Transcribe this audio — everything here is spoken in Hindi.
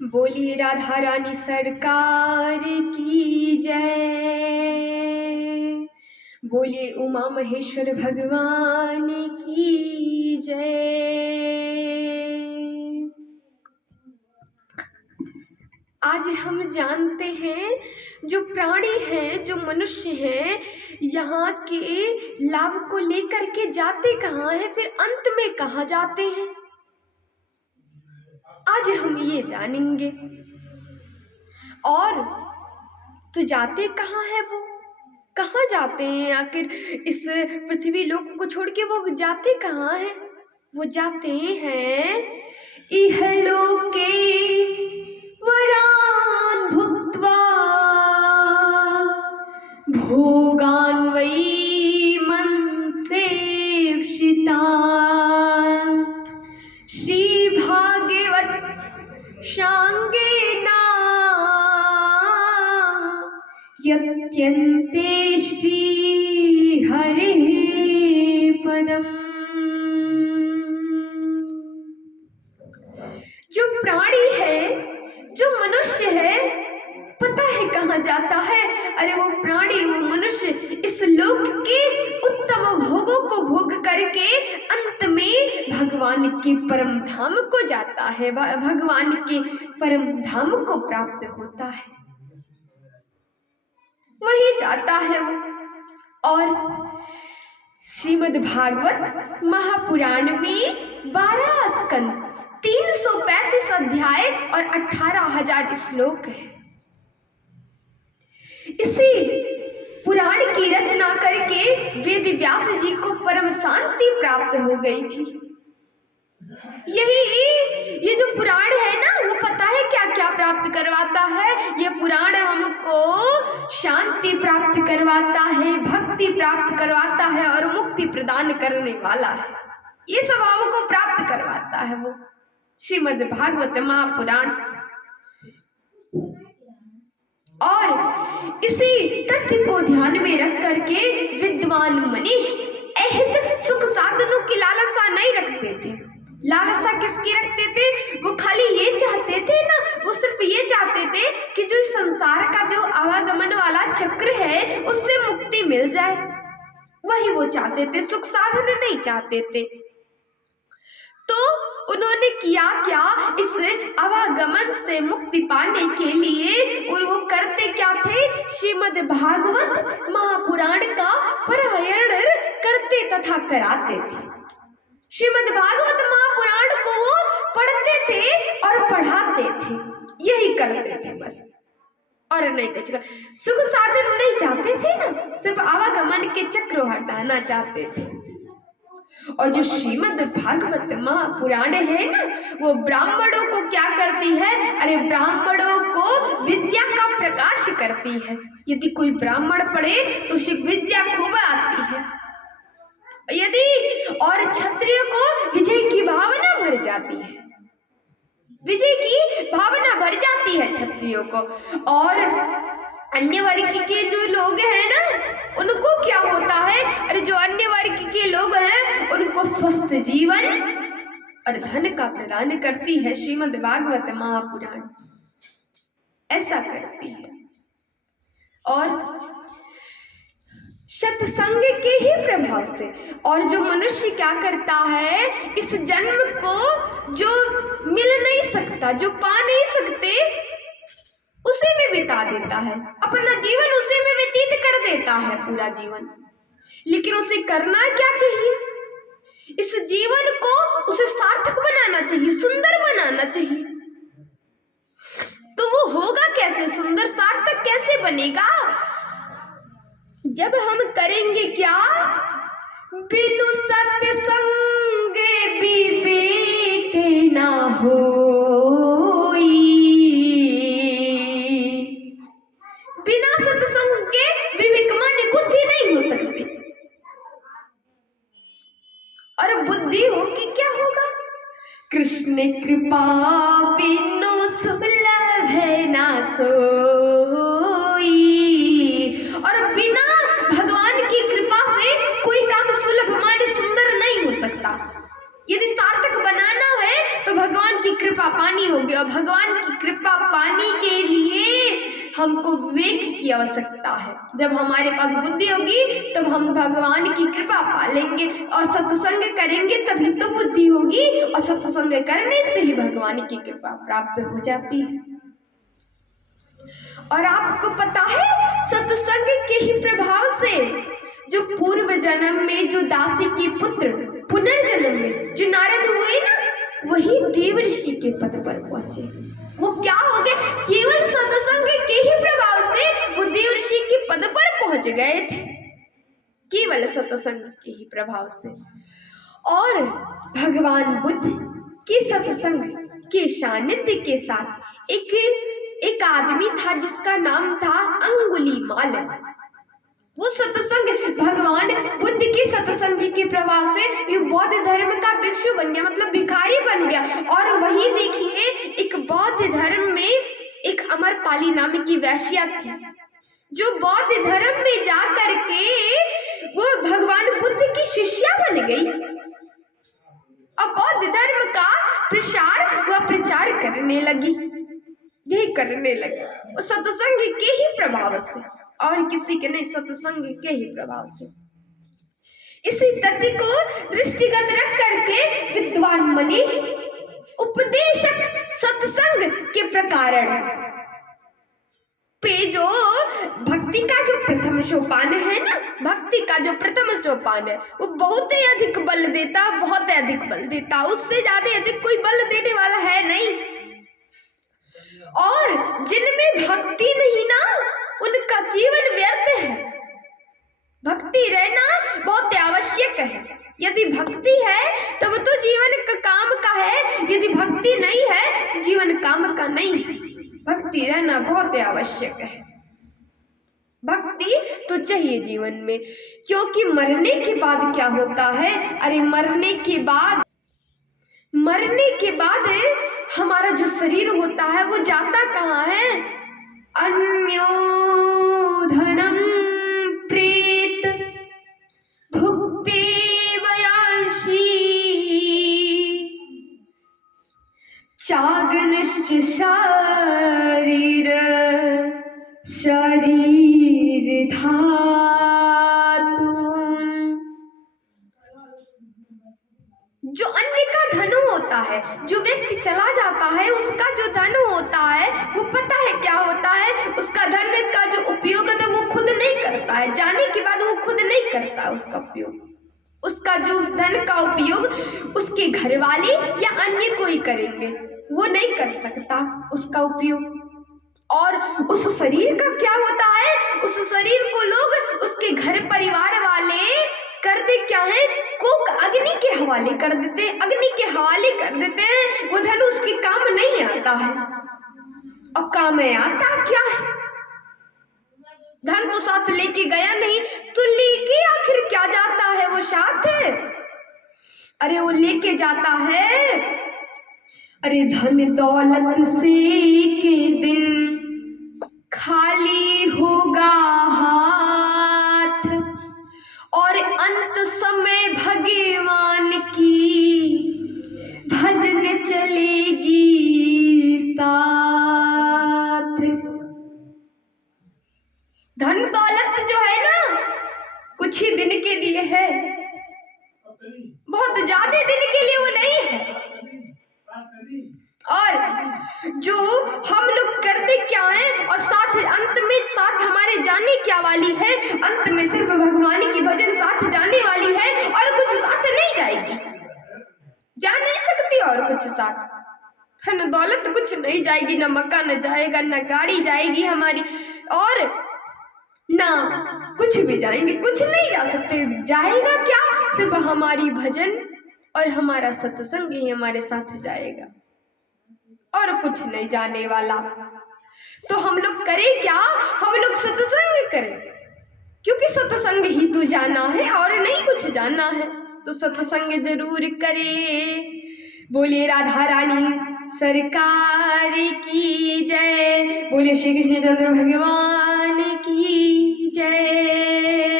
बोलिए राधा रानी सरकार की जय। बोलिए उमा महेश्वर भगवान की जय। आज हम जानते हैं जो प्राणी हैं, जो मनुष्य हैं, यहाँ के लाभ को लेकर के जाते कहाँ हैं, फिर अंत में कहाँ जाते हैं, आज हम ये जानेंगे। और तो जाते कहाँ है वो, कहाँ जाते हैं आखिर, इस पृथ्वी लोक को छोड़ के वो जाते कहाँ हैं? वो जाते हैं इहलोके वरान् भुक्त्वा भोगान् वै मनसेप्सितान् श्रीभागवत शांगेना यत्यन्ते श्री हरिः पदम्। जो प्राणी है, जो मनुष्य है, पता है कहाँ जाता है? अरे वो प्राणी, वो मनुष्य इस लोक के उत्तम भोगों को भोग करके अंत में भगवान के परम धाम को जाता है, भगवान के परम धाम को प्राप्त होता है, वही जाता है वो। और श्रीमद् भागवत महापुराण में 12 स्कंद, 335 अध्याय और 18,000 श्लोक है। इसी पुराण की रचना करके वेद व्यास जी को परम शांति प्राप्त हो गई थी। ये जो पुराण है ना, वो पता है क्या क्या प्राप्त करवाता है? ये पुराण हमको शांति प्राप्त करवाता है, भक्ति प्राप्त करवाता है और मुक्ति प्रदान करने वाला है। ये सब हमको प्राप्त करवाता है वो श्रीमद् भागवत महापुराण। और इसी तथ्य को ध्यान में रख करके विद्वान मनीष ऐहिक सुख साधनों की लालसा नहीं रखते थे। लालसा किसकी रखते थे? वो खाली ये चाहते थे ना, वो सिर्फ ये चाहते थे कि जो इस संसार का जो आवागमन वाला चक्र है उससे मुक्ति मिल जाए, वही वो चाहते थे, सुख साधन नहीं चाहते थे। तो उन्होंने किया क्या, इस आवागमन से मुक्ति पाने के लिए और वो करते क्या थे? श्रीमद् भागवत महापुराण का पारायण करते तथा कराते थे। श्रीमद् भागवत महापुराण को वो पढ़ते थे और पढ़ाते थे, यही करते थे बस, और नहीं कुछ। सुख साधन नहीं चाहते थे ना, सिर्फ आवागमन के चक्र हटाना चाहते थे। और जो श्रीमद् भागवत महापुराण है ना, वो ब्राह्मणों को क्या करती है? अरे ब्राह्मणों को विद्या का प्रकाश करती है। यदि कोई ब्राह्मण पढ़े तो उसे विद्या खूब आती है, यदि और क्षत्रिय को विजय की भावना भर जाती है, विजय की भावना भर जाती है क्षत्रियों को। और अन्य वर्ग के जो लोग हैं ना, उनको क्या होता है? अरे जो अन्य वर्ग के लोग हैं उनको स्वस्थ जीवन और धन का प्रदान करती है श्रीमद् भागवत महापुराण, ऐसा करती है। और सत्संग के ही प्रभाव से, और जो मनुष्य क्या करता है, इस जन्म को जो मिल नहीं सकता, जो पा नहीं सकते, उसी में बिता देता है, अपना जीवन उसी में व्यतीत कर देता है, पूरा जीवन। लेकिन उसे करना क्या चाहिए? इस जीवन को उसे सार्थक बनाना चाहिए, सुंदर बनाना चाहिए। तो वो होगा कैसे? सुंदर सार्थक कैसे बनेगा? जब हम करेंगे क्या? बिनु सत्संग विवेक ना होई। बिना सत्संग के विवेक माने बुद्धि नहीं हो सकती, और बुद्धि होगी क्या होगा? कृष्ण कृपा बिनु सुलभ है ना सोई। और बिना भगवान की कृपा से कोई काम सुलभ माने सुंदर नहीं हो सकता। यदि सार्थक बनाना है तो भगवान की कृपा भगवान की कृपा पाने के लिए हमको विवेक की आवश्यकता है। जब हमारे पास बुद्धि होगी तब हम भगवान की कृपा पा लेंगे, और सत्संग करेंगे तभी तो बुद्धि होगी, और सत्संग करने से ही भगवान की कृपा प्राप्त हो जाती है। और आपको पता है, सत्संग के ही प्रभाव से जो पूर्व जन्म में जो दासी के पुत्र पुनर्जन्म में जो नारद हुए ना, वही देव ऋषि के पद पर पहुंचे। वो क्या हो गए? केवल सत्संग के ही प्रभाव से वो देव ऋषि के पद पर पहुंच गए थे, केवल सत्संग के ही प्रभाव से। और भगवान बुद्ध के सत्संग के सानिध्य के साथ एक आदमी था जिसका नाम था अंगुलीमाल। वो सत्संग भगवान बुद्ध के सत्संग के प्रभाव से ये बौद्ध धर्म का भिक्षु बन गया, मतलब भिखारी बन गया। और वही देखिए, एक बौद्ध धर्म में एक अमरपाली नाम की वैश्या थी, जो बौद्ध धर्म में जा करके वो भगवान बुद्ध की शिष्या बन गई और बौद्ध धर्म का प्रचार करने लगी। यही करने लगी वो सत्संग के ही प्रभाव से, और किसी के नहीं, सत्संग के ही प्रभाव से। इसी तथ्य को दृष्टिगत रख करके विद्वान मनीष उपदेशक सत्संग के प्रकारण पे जो भक्ति का जो प्रथम सोपान है ना, भक्ति का जो प्रथम सोपान है, वो बहुत ही अधिक बल देता, बहुत अधिक बल देता, उससे ज्यादा अधिक कोई बल देने वाला है नहीं। और जिनमें भक्ति नहीं ना, उनका जीवन व्यर्थ है। भक्ति रहना बहुत आवश्यक है। यदि भक्ति है तो वो तो जीवन का काम का है, यदि भक्ति नहीं है तो जीवन काम का नहीं है। भक्ति रहना बहुत आवश्यक है। भक्ति तो चाहिए जीवन में, क्योंकि मरने के बाद क्या होता है? अरे मरने के बाद हमारा जो शरीर होता है वो जाता कहाँ है? अन्यो धनम प्रेत भुक्ते वयांशी चागनिश्च शरीर धातु। जो अन्य का धन होता है, जो व्यक्ति चला जाता है, उसका जो धन होता है वो पता है क्या होता है? उसका धन का जो उपयोग है वो खुद नहीं करता है, जाने के बाद वो खुद नहीं करता उसका उपयोग। उसका जो उस धन का उपयोग उसके घर वाले या अन्य कोई करेंगे, वो नहीं कर सकता उसका उपयोग। और उस शरीर का क्या होता है? उस शरीर को लोग उसके घर परिवार वाले करते क्या है? कोक अग्नि के हवाले कर देते हैं, अग्नि के हवाले कर देते हैं। वो धन उसके काम नहीं आता है। और काम में आता क्या है? धन तो साथ लेके गया नहीं, तो लेके आखिर क्या जाता है वो साथ? अरे वो लेके जाता है, अरे धन दौलत से के दिन खाली होगा हाथ, और अंत समय भगवान की भजन चलेगी साथ। धन दौलत जो है ना, कुछ ही दिन के लिए है, बहुत ज्यादा दिन के लिए वो नहीं है। और जो हम लोग करते क्या है, और साथ अंत में साथ हमारे जाने क्या वाली है? अंत में सिर्फ भगवान की भजन साथ जाने वाली है, और कुछ साथ नहीं जाएगी, जा नहीं सकती और कुछ साथ। धन दौलत कुछ नहीं जाएगी, ना मकान जाएगा, ना गाड़ी जाएगी हमारी, और ना कुछ भी जाएंगे, कुछ नहीं जा सकते। जाएगा क्या? सिर्फ हमारी भजन और हमारा सत्संग ही हमारे साथ जाएगा, और कुछ नहीं जाने वाला। तो हम लोग करें क्या? हम लोग सत्संग करें, क्योंकि सत्संग ही तो जाना है और नहीं कुछ जाना है। तो सत्संग जरूर करें। बोलिए राधा रानी सरकार की जय, बोलिए श्री कृष्ण चंद्र भगवान की जय।